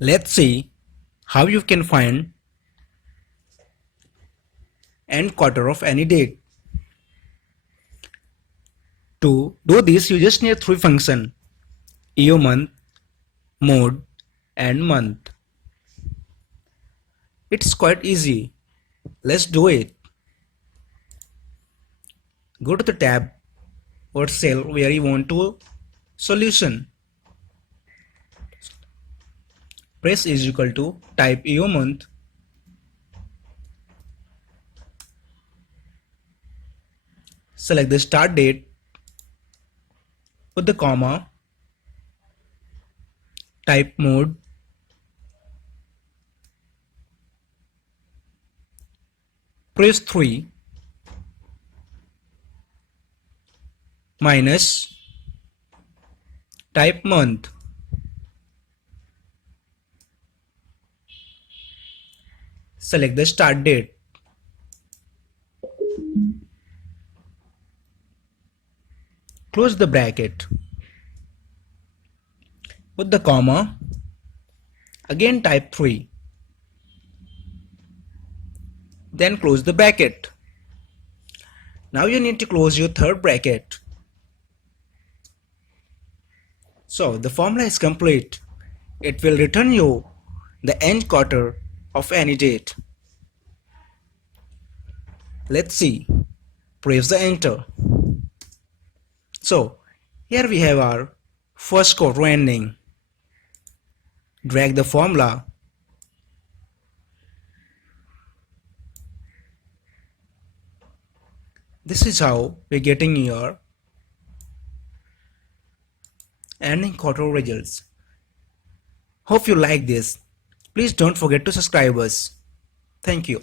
Let's see how you can find end quarter of any date. To do this, you just need three functions: year, month, mode, and month. It's quite easy. Let's do it. Go to the tab or cell where you want to solution. Press is equal to, type year, month, select the start date, put the comma, type mode, press 3, minus, type month, select the start date, close the bracket, put the comma, again type 3, then close the bracket. Now you need to close your third bracket. So the formula is complete. It will return you the end quarter of any date. Let's see. Press the enter. So here we have our first quarter ending. Drag the formula. This is how we're getting your ending quarter results. Hope you like this. Please don't forget to subscribe us. Thank you.